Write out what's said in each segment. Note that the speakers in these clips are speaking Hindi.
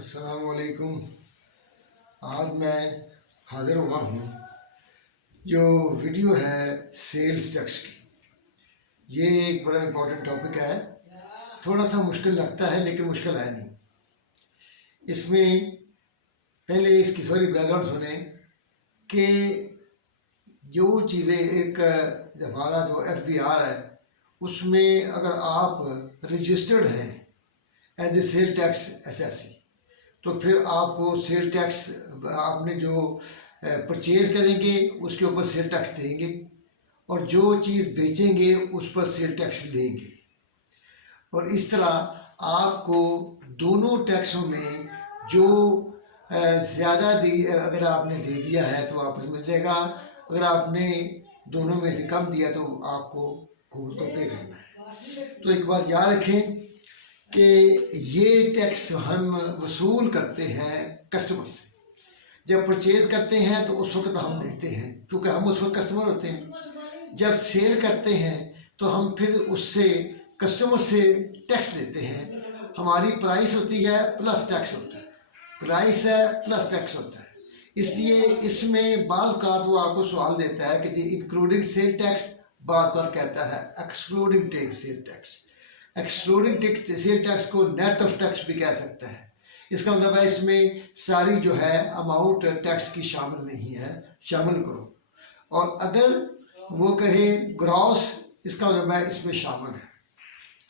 अस्सलाम वालेकुम। आज मैं हाज़िर हुआ हूँ। जो वीडियो है सेल्स टैक्स की, ये एक बड़ा इम्पोर्टेंट टॉपिक है। थोड़ा सा मुश्किल लगता है लेकिन मुश्किल है नहीं। इसमें पहले इसकी सॉरी बैकग्राउंड सुने कि जो चीज़ें एक हमारा जो FBR है उसमें अगर आप रजिस्टर्ड हैं as a sale tax assessee तो फिर आपको सेल टैक्स आपने जो परचेज करेंगे उसके ऊपर सेल टैक्स देंगे और जो चीज़ बेचेंगे उस पर सेल टैक्स लेंगे। और इस तरह आपको दोनों टैक्सों में जो ज़्यादा अगर आपने दे दिया है तो वापस मिल जाएगा, अगर आपने दोनों में से कम दिया तो आपको खुद को पे करना है। तो एक बात याद रखें कि ये टैक्स हम वसूल करते हैं कस्टमर से। जब परचेज करते हैं तो उस वक्त हम देते हैं क्योंकि हम उस वक्त कस्टमर होते हैं। जब सेल करते हैं तो हम फिर उससे कस्टमर से टैक्स लेते हैं। हमारी प्राइस होती है प्लस टैक्स होता है, प्राइस है प्लस टैक्स होता है। इसलिए इसमें बार बार वो आपको सवाल देता है कि जी इंक्लूडिंग सेल टैक्स, बार बार कहता है excluding tax sale tax. Excluding tax sale tax को नेट ऑफ टैक्स भी कह सकता है। इसका मतलब है इसमें सारी जो है अमाउंट टैक्स की शामिल नहीं है, शामिल करो। और अगर वो कहे ग्रॉस, इसका मतलब है इसमें शामिल है।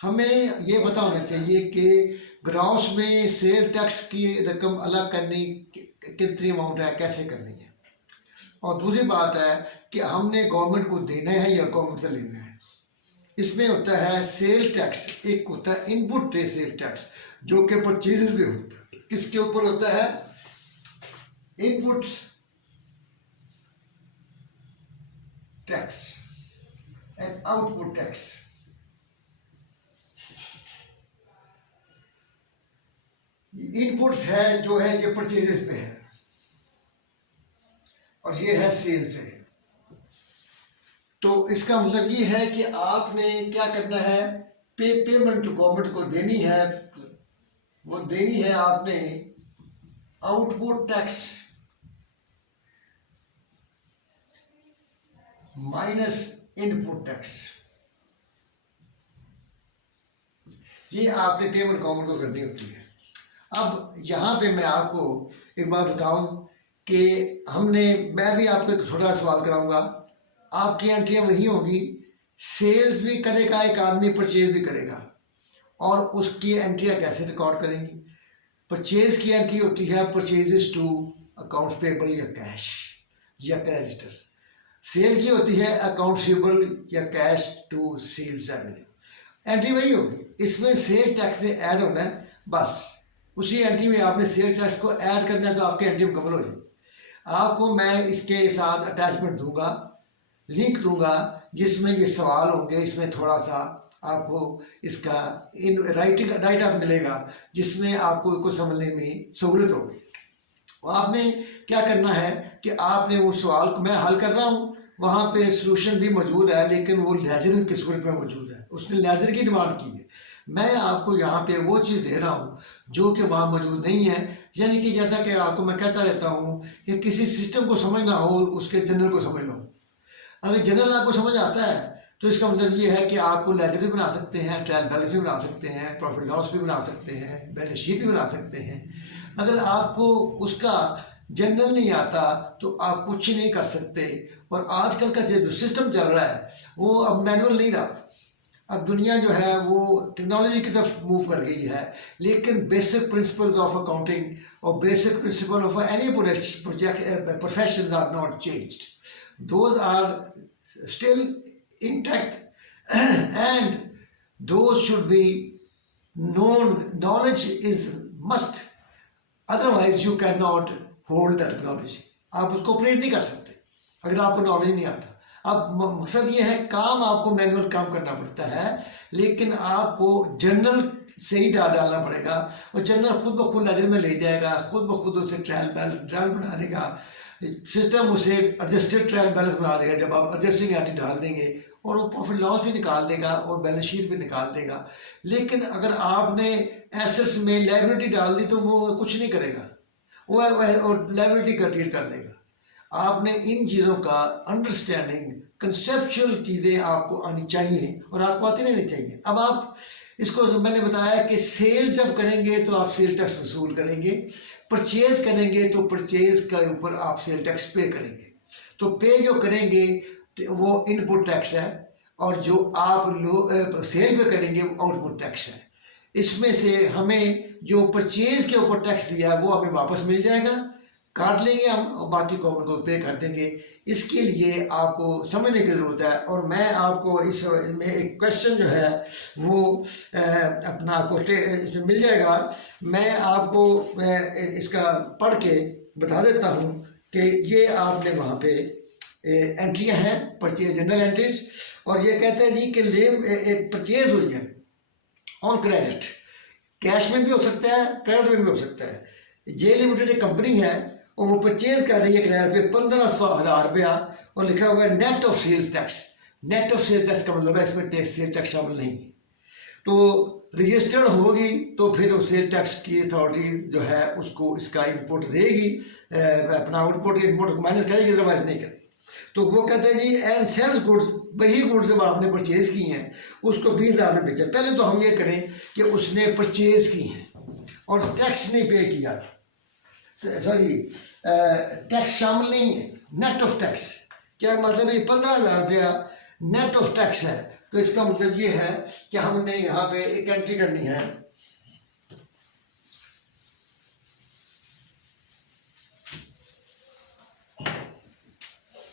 हमें ये पता होना चाहिए कि ग्रॉस में सेल टैक्स की रकम अलग करनी कितनी अमाउंट है, कैसे करनी है। और दूसरी बात है कि हमने गवर्नमेंट को देना है या गवर्नमेंट से लेना है। इसमें होता है सेल टैक्स, एक होता है इनपुट सेल टैक्स जो कि परचेजेस में होता है। किसके ऊपर होता है? Input tax and output tax. Inputs है जो है ये परचेजेस पे है और ये है सेल पे। तो इसका मतलब ये है कि आपने क्या करना है, पेमेंट गवर्नमेंट को देनी है। वो देनी है आपने output tax minus input tax. ये आपने पेमेंट गवर्नमेंट को करनी होती है। अब यहाँ पे मैं आपको एक बात बताऊं कि मैं भी आपको एक छोटा सवाल कराऊंगा। आपकी एंट्रियाँ वही होगी, सेल्स भी करेगा एक आदमी, परचेज भी करेगा। और उसकी एंट्रियाँ कैसे रिकॉर्ड करेंगी? परचेज की एंट्री होती है परचेजेस टू अकाउंट्स पेबल या कैश या क्रेडिटर। सेल की होती है अकाउंट्स पेबल या cash to sales revenue. Entry वही होगी, इसमें सेल टैक्स ने ऐड होना है, बस उसी एंट्री में आपने सेल टैक्स को ऐड करना है तो आपकी एंट्री मुकम्मल हो जाएगी। आपको मैं इसके साथ अटैचमेंट दूंगा, लिंक दूंगा जिसमें ये सवाल होंगे। इसमें थोड़ा सा आपको इसका राइट अप मिलेगा जिसमें आपको इसको समझने में सहूलत होगी। और आपने क्या करना है कि आपने उस सवाल को मैं हल कर रहा हूँ, वहाँ पे सलूशन भी मौजूद है लेकिन वो लेजर की सूरत में मौजूद है। उसने लेजर की डिमांड की है, मैं आपको यहाँ पे वो चीज़ दे रहा हूँ जो कि वहाँ मौजूद नहीं है। यानी कि जैसा कि आपको मैं कहता रहता हूँ कि किसी सिस्टम को समझना हो उसके जनरल को समझ लो। अगर जनरल आपको समझ आता है तो इसका मतलब ये है कि आपको लेजर भी बना सकते हैं, ट्रायल बैलेंस भी बना सकते हैं, प्रॉफिट लॉस भी बना सकते हैं, बैलेंस शीट भी बना सकते हैं। अगर आपको उसका जनरल नहीं आता तो आप कुछ ही नहीं कर सकते। और आजकल का जो सिस्टम चल रहा है वो अब मैनुअल नहीं रहा। अब दुनिया जो है वो टेक्नोलॉजी की तरफ मूव कर गई है, लेकिन बेसिक प्रिंसिपल्स ऑफ अकाउंटिंग और basic principle of any profession are not changed. Those are still intact and those should be known. Knowledge is must, otherwise you cannot hold that knowledge. आप उसको ऑपरेट नहीं कर सकते अगर आपको नॉलेज नहीं आता। अब मकसद ये है, काम आपको मैनुअल काम करना पड़ता है लेकिन आपको जर्नल से ही डालना पड़ेगा और जर्नल खुद ब खुद लेजर में ले जाएगा, खुद ब खुद उसे ट्रायल बना देगा। सिस्टम उसे एडजस्टेड ट्रायल बैलेंस बना देगा। जब आप एडजस्टिंग एंट्री डाल देंगे और वो प्रॉफिट लॉस भी निकाल देगा और बैलेंस शीट भी निकाल देगा। लेकिन अगर आपने एसेट्स में लायबिलिटी डाल दी तो वो कुछ नहीं करेगा, वो और लायबिलिटी का ट्रीट कर देगा। आपने इन चीज़ों का अंडरस्टैंडिंग, कंसेप्चुअल चीज़ें आपको आनी चाहिए और आपको आती नहीं चाहिए। अब आप इसको मैंने बताया कि सेल जब करेंगे तो आप सेल टैक्स वसूल करेंगे, परचेज करेंगे तो परचेज के ऊपर आप सेल टैक्स पे करेंगे। तो पे जो करेंगे वो इनपुट टैक्स है और जो आप सेल पे करेंगे वो आउटपुट टैक्स है। इसमें से हमें जो परचेज के ऊपर टैक्स दिया है वो हमें वापस मिल जाएगा, काट लेंगे हम और बाकी कॉमन को पे कर देंगे। इसके लिए आपको समझने की ज़रूरत है। और मैं आपको इसमें एक क्वेश्चन जो है वो अपना आपको इसमें मिल जाएगा। मैं आपको इसका पढ़ के बता देता हूँ कि ये आपने वहाँ पे एंट्रियाँ हैं, परचेज जनरल एंट्रीज, और ये कहते हैं जी कि एक परचेज हुई है ऑन क्रेडिट, कैश में भी हो सकता है, क्रेडिट में भी हो सकता है। जे लिमिटेड एक कंपनी है और वो परचेज कर रही है क्रेडिट पे 1500,000 रुपया और लिखा हुआ है net of sales tax. Net of sales tax का मतलब है इसमें सेल टैक्स शामिल नहीं है। तो रजिस्टर्ड होगी तो फिर वो सेल टैक्स की अथॉरिटी जो है उसको इसका इनपुट देगी, अपना आउटपुट इनपुट माइनस करेगी, अदरवाइज नहीं करेगी। तो वो कहते हैं जी एंड सेल्स गुड्स, वही गुड्स जब आपने परचेज की हैं उसको 20,000 में बेचा। पहले तो हम ये करें कि उसने परचेज की हैं और टैक्स नहीं पे किया, सॉरी टैक्स शामिल नहीं है, नेट ऑफ टैक्स। क्या मतलब ये 15,000 रुपया नेट ऑफ टैक्स है। तो इसका मतलब ये है कि हमने यहाँ पे एक एंट्री करनी है,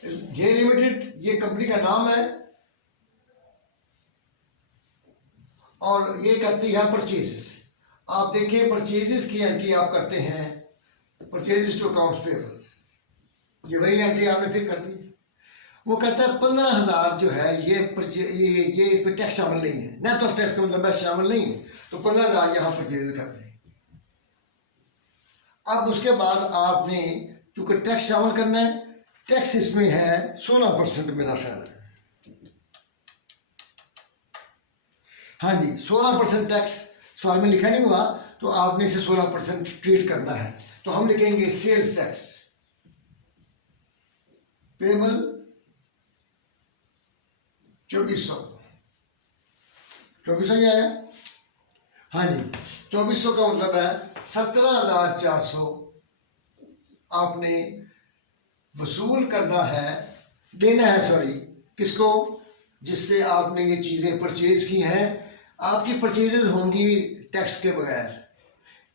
जे लिमिटेड ये कंपनी का नाम है और ये करती है परचेजेस। आप देखिए परचेजेस की एंट्री आप करते हैं, परचेजेस टू अकाउंट्स पेबल, ये वही एंट्री आपने फिर कर दी। वो कहता है 15,000 जो है ये इस पर टैक्स शामिल नहीं है, नेट ऑफ टैक्स का मतलब है शामिल नहीं है, तो 15,000 यहाँ परचेज कर दें। अब उसके बाद आपने चूंकि टैक्स शामिल करना है, टैक्स इसमें है 16% मेरा ख्याल है, हाँ जी 16% टैक्स सवाल में लिखा नहीं हुआ, तो आपने इसे 16% ट्रीट करना है। तो हम लिखेंगे सेल्स टैक्स पेबल 2400 ही आया, हाँ जी 2400 का मतलब है 17,400 आपने वसूल करना है, देना है, सॉरी किसको, जिससे आपने ये चीज़ें परचेज की हैं। आपकी परचेजेज होंगी टैक्स के बगैर,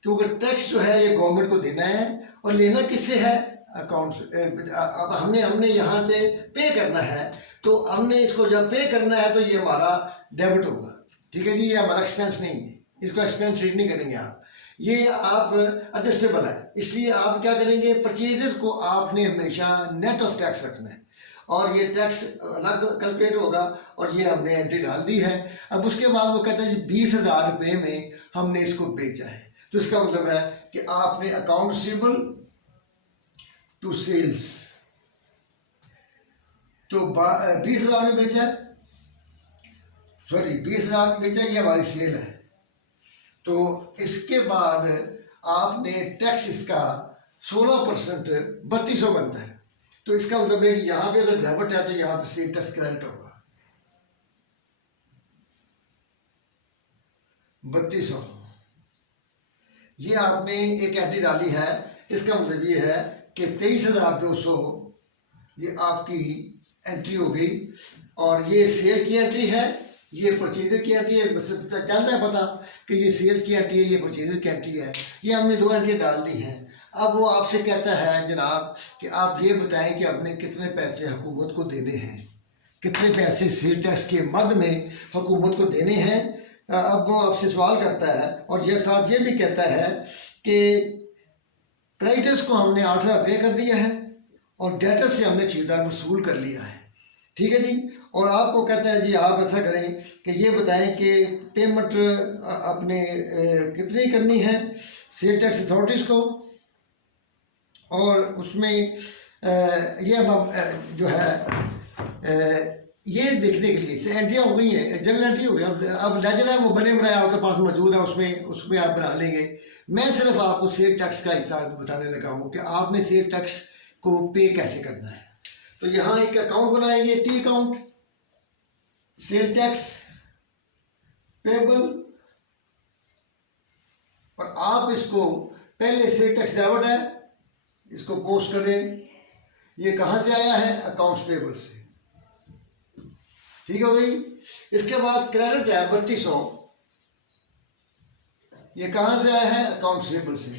क्योंकि टैक्स जो है ये गवर्नमेंट को देना है और लेना किससे है, अकाउंट से। अब हमने यहाँ से पे करना है, तो हमने इसको जब पे करना है तो ये हमारा डेबिट होगा, ठीक है जी, ये हमारा एक्सपेंस नहीं है, इसको एक्सपेंस ट्रीट नहीं करेंगे आप, ये आप एडजस्टेबल है। इसलिए आप क्या करेंगे, परचेजेस को आपने हमेशा नेट ऑफ टैक्स रखना है और ये टैक्स अलग कैलकुलेट होगा और ये हमने एंट्री डाल दी है। अब उसके बाद वो कहता है जी 20,000 रुपये में हमने इसको बेचा है, तो इसका मतलब है कि आपने अकाउंट रिसीवेबल टू सेल्स तो 20,000 में बेचा, सॉरी 20,000 में बेचा, ये हमारी सेल है। तो इसके बाद आपने टैक्स इसका 16% 3200 बनता है, तो इसका मतलब है यहाँ पे अगर डेबिट है तो यहाँ पे सेल टैक्स क्रेडिट होगा 3200। ये आपने एक एंट्री डाली है, इसका मतलब ये है कि 23,200 ये आपकी एंट्री हो गई और ये सेल की एंट्री है, ये परचेजर की एंट्री है। बस चल रहा है पता कि ये सेल्स की एंट्री है, ये परचेजर की एंट्री है, ये हमने दो एंट्री डाल दी हैं। अब वो आपसे कहता है जनाब कि आप ये बताएं कि आपने कितने पैसे हुकूमत को देने हैं, कितने पैसे सेल टैक्स के मद में हुकूमत को देने हैं। अब वो आपसे सवाल करता है और ये साथ ये भी कहता है कि क्रेडिटर्स को हमने 8,000 पे कर दिया है और डेटर से हमने 6,000 वसूल कर लिया है, ठीक है जी। और आपको कहता है जी आप ऐसा करें कि ये बताएं कि पेमेंट अपने कितनी करनी है सेल टैक्स अथॉरिटीज़ को, और उसमें ये जो है ये देखने के लिए इससे एंट्रियाँ हो गई हैं, जनरल एंट्री हो गई। अब लेजर है वो बने बनाए आपके पास मौजूद है, उसमें आप बना लेंगे। मैं सिर्फ आपको सेल टैक्स का हिसाब बताने लगा हूँ कि आपने सेल टैक्स को पे कैसे करना है। तो यहाँ एक अकाउंट बनाएंगे, T account, sale tax payable, और आप इसको पहले सेल टैक्स डेबिट है, इसको पोस्ट करें। ये कहाँ से आया है? अकाउंट्स पेबल से, ठीक हो गई। इसके बाद क्रेडिट है 3200, ये कहाँ से आया है? अकाउंट्स पेबल से।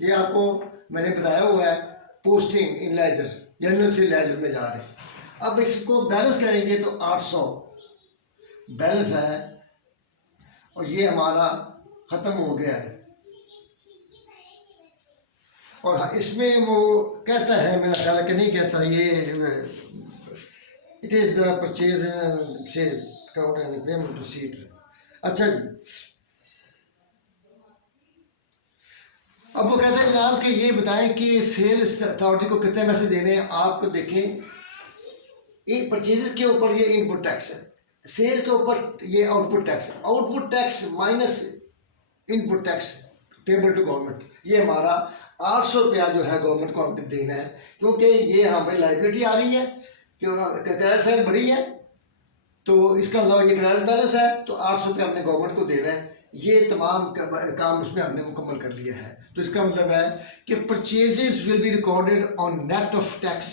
ये आपको मैंने बताया हुआ है, पोस्टिंग इन लेजर, जनरल से लेजर में जा रहे हैं। अब इसको बैलेंस करेंगे तो 800 बैलेंस है, और ये हमारा ख़त्म हो गया है। और इसमें वो कहता है, मेरा ख्याल है कि नहीं कहता, ये इट इज़ द परचेज से अकाउंट एंड पेमेंट रिसीट। अच्छा जी, अब वो कहते हैं जनाब कि ये बताएं कि सेल्स अथॉरिटी को कितने पैसे देने हैं। आपको देखें, एक परचेज के ऊपर ये इनपुट टैक्स है, सेल के ऊपर ये आउटपुट टैक्स है। Output tax minus input tax payable to government, ये हमारा 800 रुपया जो है गवर्नमेंट को हमने देना है, क्योंकि ये यहाँ पर लाइबिलिटी आ रही है, क्योंकि क्रेडिट साइड बढ़ी है, तो इसका मतलब ये क्रेडिट बैलेंस है, तो 800 रुपया हमने गवर्नमेंट को देना है। ये तमाम काम उसमें हमने मुकम्मल कर लिया है। तो इसका मतलब है कि purchases will be recorded on net of tax,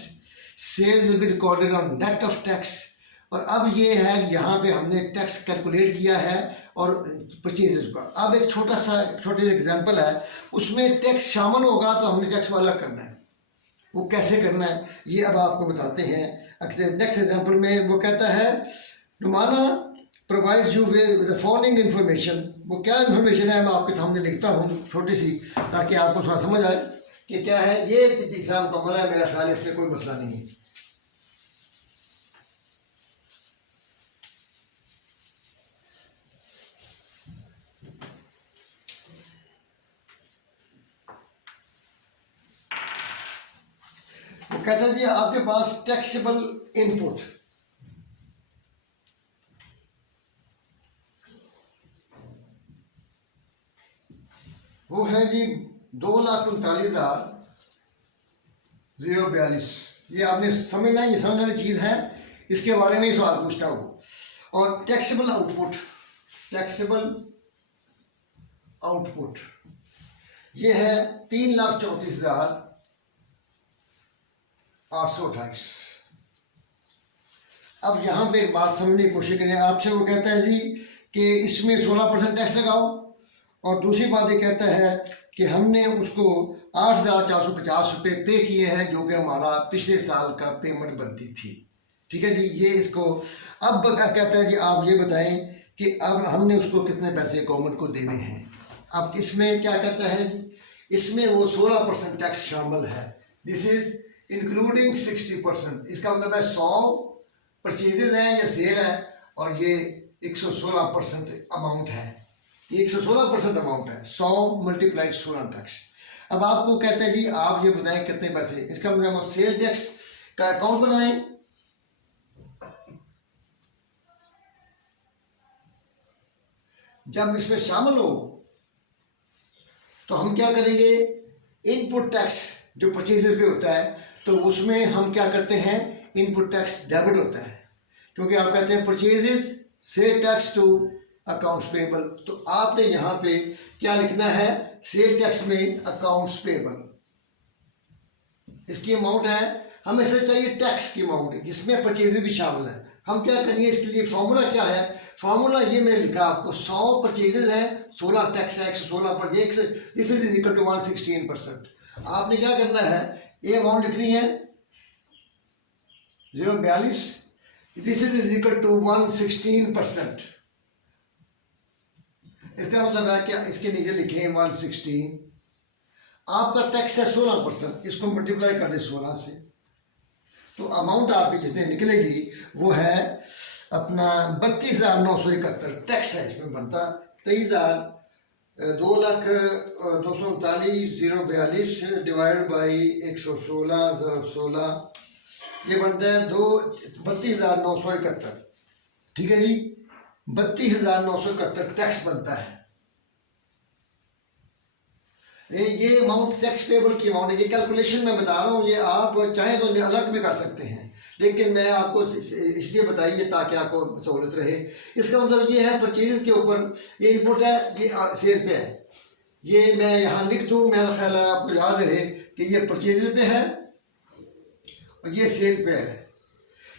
sales will be recorded on net of tax. और अब ये है, यहाँ पे हमने टैक्स कैलकुलेट किया है और परचेजेस का। अब एक छोटे एग्जांपल है, उसमें टैक्स शामिल होगा तो हमने टैक्स वाला करना है। वो कैसे करना है ये अब आपको बताते हैं। नेक्स्ट एग्जांपल में वो कहता है, नुमाना provides you with the following information. वो क्या इंफॉर्मेशन है मैं आपके सामने लिखता हूँ छोटी सी, ताकि आपको थोड़ा समझ आए कि क्या है। ये तीसरा मुकम्मल है, मेरा ख्याल इसमें कोई मसला नहीं है। वो कहता है जी आपके पास टैक्सेबल इनपुट, वो है जी 2,39,042। ये आपने समझना, ये समझने वाली चीज़ है, इसके बारे में ही सवाल पूछता हूँ। और टैक्सेबल आउटपुट, टैक्सेबल आउटपुट ये है 3,34,828। अब यहाँ पे एक बात समझने की कोशिश करें आपसे। वो कहता है जी कि इसमें 16% टैक्स लगाओ, और दूसरी बात ये कहता है कि हमने उसको 8,450 रुपये पे किए हैं, जो कि हमारा पिछले साल का पेमेंट बनती थी। ठीक है जी, ये इसको अब कहता है जी आप ये बताएं कि अब हमने उसको कितने पैसे गवर्नमेंट को देने हैं। अब इसमें क्या कहता है, इसमें वो 16% टैक्स शामिल है। This is including 60%। इसका मतलब है 100 परचेजेज हैं या सेल है, और ये 116% अमाउंट है। ये 116% अमाउंट है, 100 मल्टीप्लाइड 16 टैक्स। अब आपको कहते हैं जी आप ये बताएं कितने पैसे। इसका मतलब सेल टैक्स का अकाउंट बनाएं, जब इसमें शामिल हो तो हम क्या करेंगे, इनपुट टैक्स जो परचेजेज पे होता है, तो उसमें हम क्या करते हैं, इनपुट टैक्स डेबिट होता है, क्योंकि आप कहते हैं purchases sale tax to accounts payable. तो आपने यहाँ पे क्या लिखना है, सेल टैक्स में अकाउंट्स पेबल। इसकी अमाउंट है, हमें से चाहिए टैक्स की अमाउंट जिसमें परचेजेज भी शामिल है। हम क्या करेंगे, इसके लिए फॉर्मूला क्या है, फॉर्मूला ये मैंने लिखा आपको, 100 परचेजेज है, 16 टैक्स है, 116 पर, दिस इज इक्वल टू 116%। आपने क्या करना है, ये अमाउंट लिखनी है 042, दिस इज इक्वल टू 116%। इसका मतलब है क्या, इसके नीचे लिखे 116, आपका टैक्स है 16%, इसको मल्टीप्लाई कर दे 16 से, तो अमाउंट आपकी जितनी निकलेगी वो है अपना 32,971 टैक्स है इसमें बनता। 23,02,239,042 डिवाइड बाई 116, 16 ये बनता है 32,971, ठीक है जी, 32,971 टैक्स बनता है। ये अमाउंट टैक्स पेबल की अमाउंट है, ये कैलकुलेशन मैं बता रहा हूँ, ये आप चाहें तो अलग भी कर सकते हैं, लेकिन मैं आपको इसलिए बताइए ताकि आपको सहूलत रहे। इसका मतलब ये है परचेज के ऊपर ये इनपुट है, ये सेल पे है, ये मैं यहाँ लिख दूँ, मेरा ख्याल है आपको याद रहे कि ये परचेज पे है और ये सेल पे है।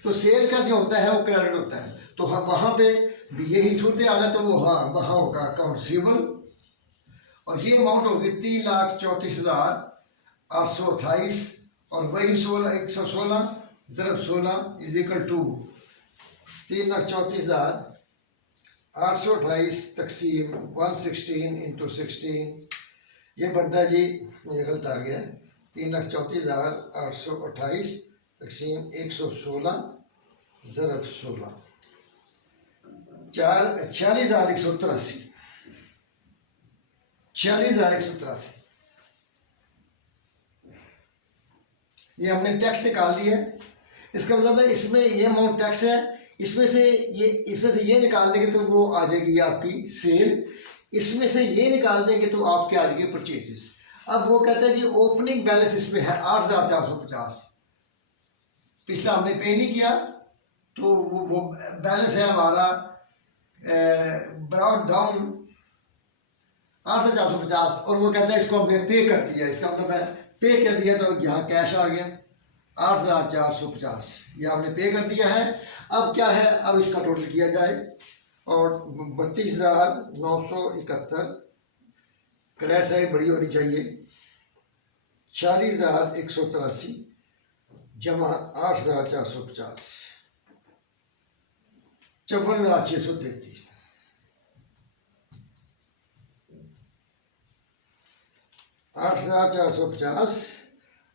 तो सेल का जो होता है वो क्रेडिट होता है, तो वहाँ पे भी यही सूरत हाल है, तो वो हाँ वहाँ होगा अकाउंट रिसीवेबल, और ये अमाउंट होगी 3,34,828 और वही 116 ज़रब 16 इज इक्वल टू 3,34,828 तकसीम 116 इंटू 16, ये बनता है जी, ये गलत आ गया, 3,34,828 तकसीम 116 ज़रब 16, 46,183, 46,183। ये हमने टैक्स निकाल दिया है। इसका मतलब है इसमें ये अमाउंट टैक्स है, इसमें से ये निकाल देंगे तो वो आ जाएगी आपकी सेल, इसमें से ये निकाल देंगे तो आपके आ जाएंगे परचेजेस। अब वो कहता है जी ओपनिंग बैलेंस इसमें है 8,450, पिछला हमने पे नहीं किया तो वो बैलेंस है हमारा ब्रॉड डाउन 8,450, और वो कहता है इसको हमने पे कर दिया, इसका मतलब है पे कर दिया, तो यहाँ कैश आ गया 8,450, ये हमने पे कर दिया है। अब क्या है, अब इसका टोटल किया जाए, और 32,971 क्रेडिट साइड बड़ी होनी चाहिए, 46,183 जमा 8,450, 54,633, 8,450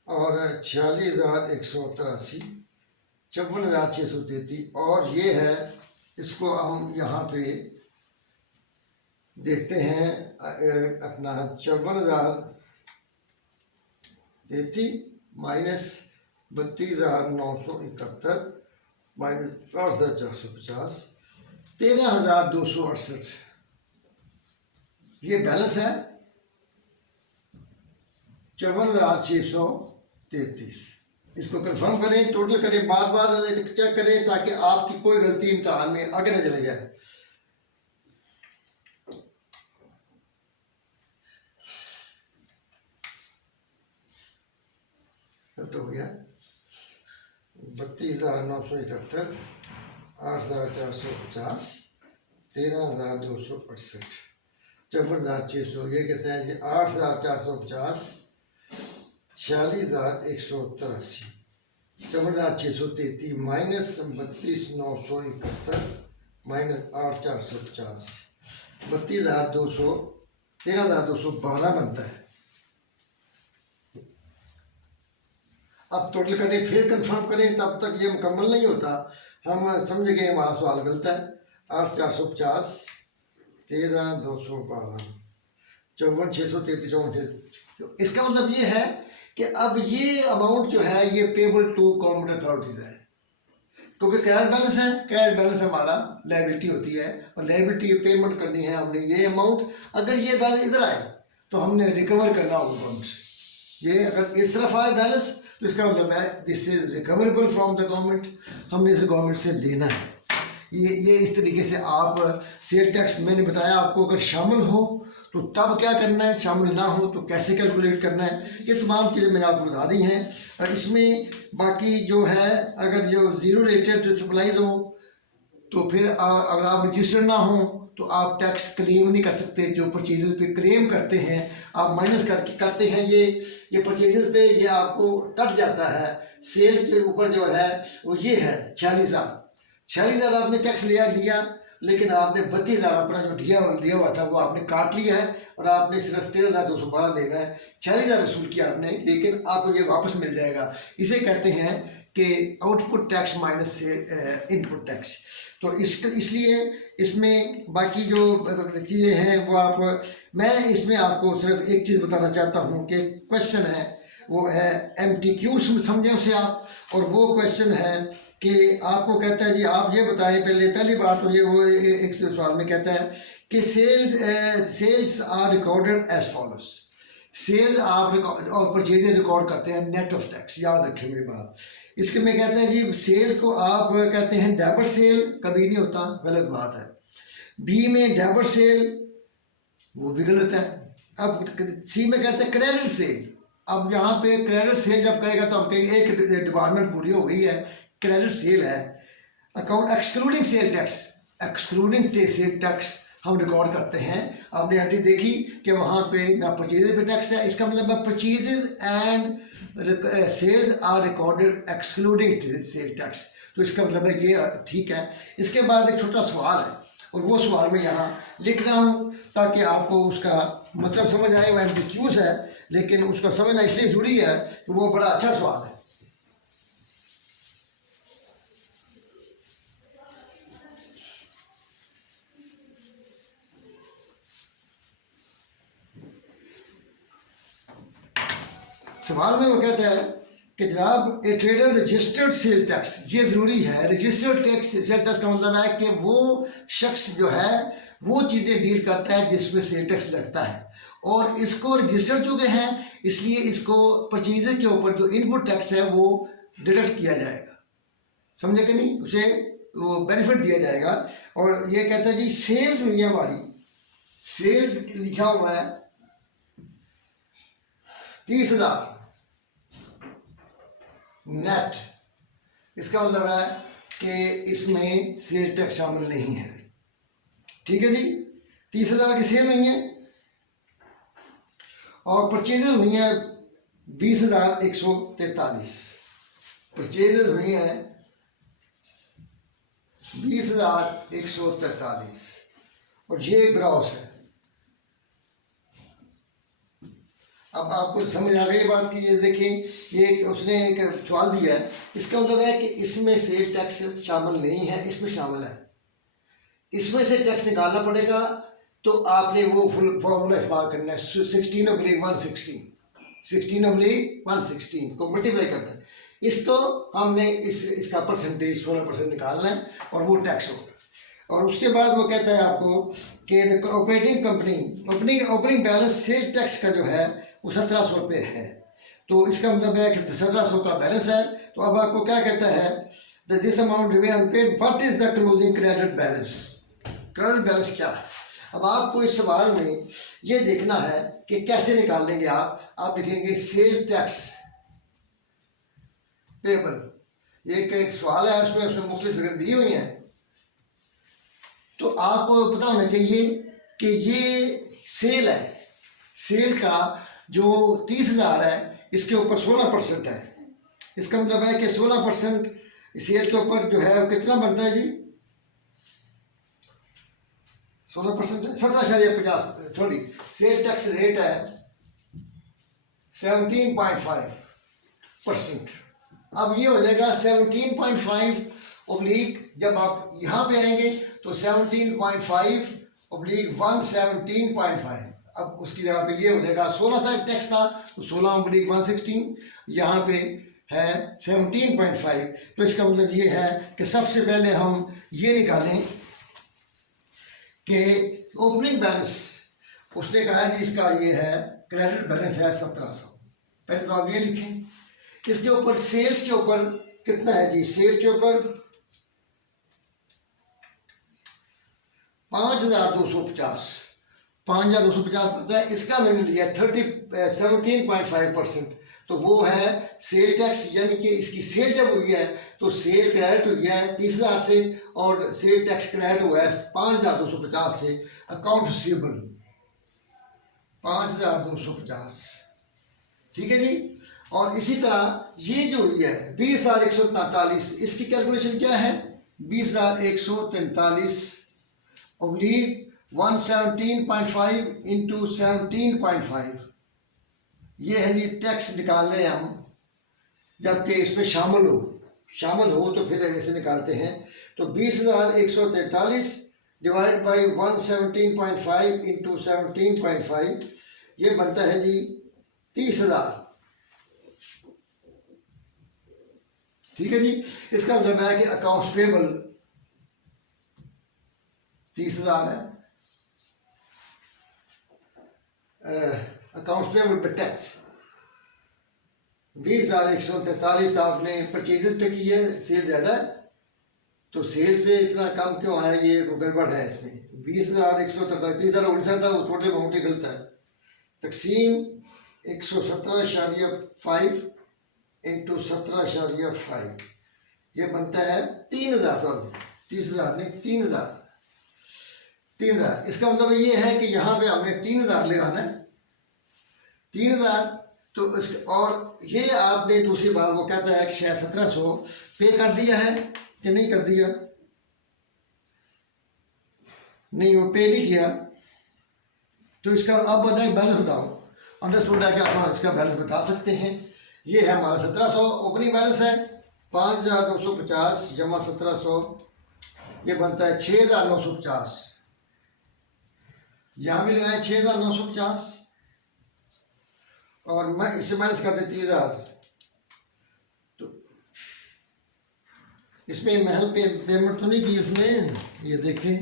और 46,183, 54,633, और ये है, इसको हम यहाँ पे देखते हैं अपना 54,033 माइनस 32,971 माइनस 8,450, 13,268, ये बैलेंस है 54,633। इसको कंफर्म करें, टोटल करें, बार बार चेक करें ताकि आपकी कोई गलती इम्तिहान में आगे न चले जाए। तो हो गया 32,971, 8,450, 13,268, 54,600, ये कहते हैं जी 8,450, 46,183, 54,633 माइनस 32,971 माइनस 8,450, 32,200, 13,212 बनता है। अब टोटल करें, फिर कंफर्म करें, तब तक ये मुकम्मल नहीं होता, हम समझ गए हमारा सवाल गलत है। 8,450, 13,212, 54,633, 54,600। इसका मतलब ये है कि अब ये अमाउंट जो है ये पेबल टू गवर्नमेंट अथॉरिटीज है, क्योंकि क्रेडिट बैलेंस है, क्रेडिट बैलेंस हमारा लायबिलिटी होती है, और लायबिलिटी पेमेंट करनी है हमने ये अमाउंट। अगर ये बैलेंस इधर आए तो हमने रिकवर करना होगा गवर्नमेंट से, ये अगर इस तरफ आए बैलेंस तो इसका मतलब है this is recoverable from the government, हमने इसे गवर्नमेंट से लेना है। ये इस तरीके से आप सेल टैक्स, मैंने बताया आपको, अगर शामिल हो तो तब क्या करना है, शामिल ना हो तो कैसे कैलकुलेट करना है, ये तमाम चीज़ें मैंने आपको बता दी हैं। इसमें बाकी जो है, अगर जो ज़ीरो रेटेड सप्लाईज हो तो फिर अगर आप रजिस्टर्ड ना हो तो आप टैक्स क्लेम नहीं कर सकते। जो परचेजेस पे क्लेम करते हैं आप माइनस करते हैं, ये परचेजेस पे ये आपको कट जाता है। सेल के ऊपर जो है वो ये है 46,000 आपने टैक्स लिया, लेकिन आपने 32,000 अपना जो दिया हुआ था वो आपने काट लिया है, और आपने सिर्फ 13,212 देना है। 40,000 वसूल किया आपने, लेकिन आपको ये वापस मिल जाएगा। इसे कहते हैं कि आउटपुट टैक्स माइनस से इनपुट टैक्स। तो इसलिए इसमें बाकी जो चीज़ें हैं वो मैं इसमें आपको सिर्फ एक चीज़ बताना चाहता हूँ कि क्वेश्चन है वो है MTQ, समझें उसे आप। और वो क्वेश्चन है कि आपको कहता है जी आप ये बताएं, पहली बात तो ये वो एक सवाल में कहता है कि sales are recorded as follows. Sale आप रिकॉर्ड और परचेजेज रिकॉर्ड करते हैं नेट ऑफ टैक्स, याद रखें मेरी बात। इसके में कहते हैं जी सेल्स को आप कहते हैं डेबिट सेल, कभी नहीं होता, गलत बात है। बी में डेबिट सेल, वो भी गलत है। अब सी में कहते हैं क्रेडिट सेल। अब यहाँ पे क्रेडिट सेल जब कहेगा तो हम कहेंगे एक डिपार्टमेंट पूरी हो गई है, क्रेडिट सेल है। Account excluding sale tax, excluding sale tax हम रिकॉर्ड करते हैं। आपने एंट्री देखी कि वहाँ पे ना परचेज पे टैक्स है, इसका मतलब है purchases and sales are recorded excluding sale tax, तो इसका मतलब है ये ठीक है। इसके बाद एक छोटा सवाल है और वो सवाल मैं यहाँ लिख रहा हूँ ताकि आपको उसका मतलब समझ आए। वो MTQs है लेकिन उसका समझना इसलिए ज़रूरी है कि वो बड़ा अच्छा सवाल है। सवाल में वो कहता है कि जनाब ए ट्रेडर रजिस्टर्ड सेल टैक्स, ये ज़रूरी है। रजिस्टर्ड टैक्स सेल टैक्स का मतलब है कि वो शख्स जो है वो चीज़ें डील करता है जिसमें सेल टैक्स लगता है, और इसको रजिस्टर चुके हैं इसलिए इसको परचेजर के ऊपर जो इनपुट टैक्स है वो डिडक्ट किया जाएगा, समझे कि नहीं, उसे वो बेनिफिट दिया जाएगा। और ये कहता है जी सेल्स हुई है हमारी, सेल्स लिखा हुआ है 30,000 नेट, इसका मतलब है कि इसमें सेल टैक्स शामिल नहीं है। ठीक है जी, 30,000 की सेल हुई है और परचेजेज हुई हैं 20,143, परचेजेज हुई हैं 20,143 और ये ग्रॉस है। अब आपको समझ आ गई बात की, ये देखिए ये उसने एक सवाल दिया है, इसका मतलब है कि इसमें सेल टैक्स शामिल नहीं है, इसमें शामिल है, इसमें से टैक्स निकालना पड़ेगा। तो आपने वो फुल फॉर्मूला इस्तेमाल करना है 16/116, 16/116 को मल्टीप्लाई करना है। इसको हमने इसका परसेंटेज 16% निकालना है और वो टैक्स होगा। और उसके बाद वो कहता है आपको कि operating company opening balance sale tax का जो है वो 1700 रुपये है, तो इसका मतलब है कि 1700 का बैलेंस है। तो अब आपको क्या कहता है this amount remain unpaid, what is the closing credit balance. Credit balance क्या है? अब आपको इस सवाल में ये देखना है कि कैसे निकाल लेंगे आप लिखेंगे सेल टैक्स पेबल, एक सवाल है उसमें मुख्तलिफ फिगर दी हुई हैं, तो आपको पता होना चाहिए कि ये सेल है, सेल का जो 30,000 है इसके ऊपर 16% है। इसका मतलब है कि 16% सेल के ऊपर जो है वो कितना बनता है जी, 16% है 17.50, सॉरी सेल टैक्स रेट है 17.5%। अब ये हो जाएगा 17.5 जब आप यहाँ पे आएंगे तो 17.5/117.5, अब उसकी जगह पे ये हो जाएगा 16 था टैक्स था तो 16/116, यहाँ पे है 17.5। तो इसका मतलब ये है कि सबसे पहले हम ये निकालें कि ओपनिंग बैलेंस, उसने कहा है कि इसका ये है क्रेडिट बैलेंस है 1700, पहले तो आप ये लिखें। इसके ऊपर सेल्स के ऊपर कितना है जी, सेल्स के ऊपर 5,250 पता है, इसका मैंने लिया 17.5%, तो वो है सेल टैक्स, यानी कि इसकी सेल जब हुई है तो सेल क्रेडिट हुई है 30,000 से और सेल टैक्स क्रेडिट हुआ है 5,250 से। अकाउंट रिसीवेबल 5,250, ठीक है जी। और इसी तरह ये जो हुई है 20,143, इसकी कैलकुलेशन क्या है 20,143/117.5 इंटू 17.5, ये है जी टैक्स निकाल रहे हैं हम, जबकि इसमें शामिल हो तो फिर ऐसे निकालते हैं। तो 20,143 डिवाइड बाई 117.5 इंटू 17.5, ये बनता है जी 30,000। ठीक है जी। इसका मतलब है कि अकाउंट्स पेबल 30,000 है, अकाउंट्स पेबल पे टैक्स 20,143 आपने परचेजेस पे की है, सेल ज़्यादा है तो सेल्स पे इतना कम क्यों आया, ये गड़बड़ है इसमें। 20,143 था वो टोटल अमाउंट ही गलत है। तकसीम 117.5 इंटू 17.5 ये बनता है 3,000, सॉरी 30,000 नहीं 3,000। इसका मतलब ये है कि यहाँ पे हमने 3,000 लगाना है, 3,000। तो और ये आपने दूसरी बात वो कहता है कि शायद 1,700 पे कर दिया है कि नहीं कर दिया, नहीं वो पे नहीं किया। तो इसका अब बताए बैलेंस बताओ, अंडरस्टूड है कि आप इसका बैलेंस बता सकते हैं। ये है हमारा 1,700 ओपनिंग बैलेंस है, 5,250 जमा 1,700 ये बनता है 6,950। यहाँ भी लगाए 6,950 और मैं इसे माइनस कर दे 30,000। तो इसमें महल पे पेमेंट तो नहीं की उसने, ये देखें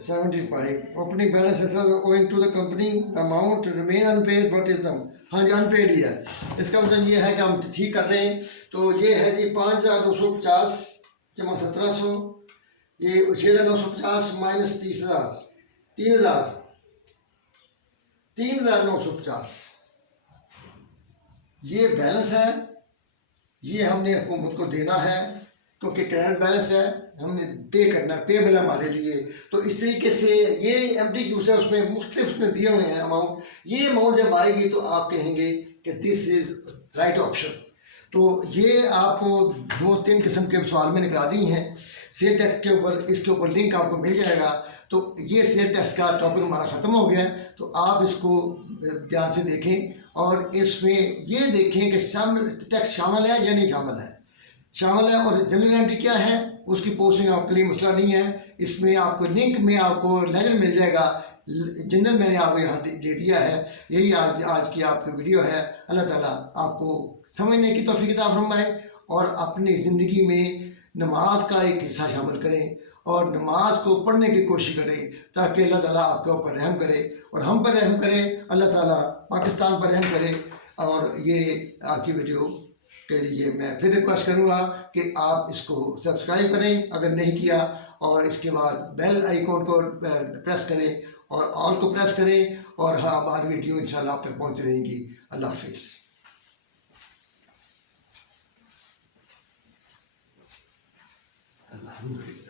75 ओपनिंग बैलेंस ऐसा owing to the company amount remain unpaid what is दम। हाँ जी अनपेड ही है। इसका मतलब ये है कि हम ठीक कर रहे हैं। तो ये है जी 5,250 जमा 1,700 ये 6,950 माइनस 30,000 3,950 ये बैलेंस है, ये हमने हुकूमत को देना है क्योंकि क्रेडिट बैलेंस है, हमने पे करना है, पेबल हमारे लिए। तो इस तरीके से ये MTQ है, उसमें मुख्तलिफ उसने दिए हुए हैं अमाउंट। ये अमाउंट जब आएगी तो आप कहेंगे कि दिस इज राइट ऑप्शन। तो ये आपको 2-3 किस्म के सवाल मैंने करा दी हैं सेल टैक्स के ऊपर, इसके ऊपर लिंक आपको मिल जाएगा। तो ये सेल टैक्स का टॉपिक हमारा ख़त्म हो गया है, तो आप इसको ध्यान से देखें और इसमें ये देखें कि शामिल टैक्स शामिल है या नहीं शामिल है, शामिल है। और जनरल एंट्री क्या है उसकी पोस्टिंग आपके लिए मसला नहीं है। इसमें आपको लिंक में आपको लेजर मिल जाएगा, जनरल मैंने आपको यहाँ दे दिया है। यही आज की आपकी वीडियो है। अल्लाह ताला आपको समझने की तौफीक अता फरमाए और अपनी ज़िंदगी में नमाज का एक हिस्सा शामिल करें और नमाज को पढ़ने की कोशिश करें ताकि अल्लाह ताला आपके ऊपर रहम करे और हम पर रहम करे, अल्लाह ताला पाकिस्तान पर रहम करे। और ये आपकी वीडियो के लिए मैं फिर रिक्वेस्ट करूँगा कि आप इसको सब्सक्राइब करें अगर नहीं किया, और इसके बाद बेल आइकॉन को प्रेस करें और ऑल को प्रेस करें और हाँ हमारी वीडियो इंशाल्लाह आप तक पहुँच रहेंगी। अल्लाह हाफिज़। अल्हम्दुलिल्लाह।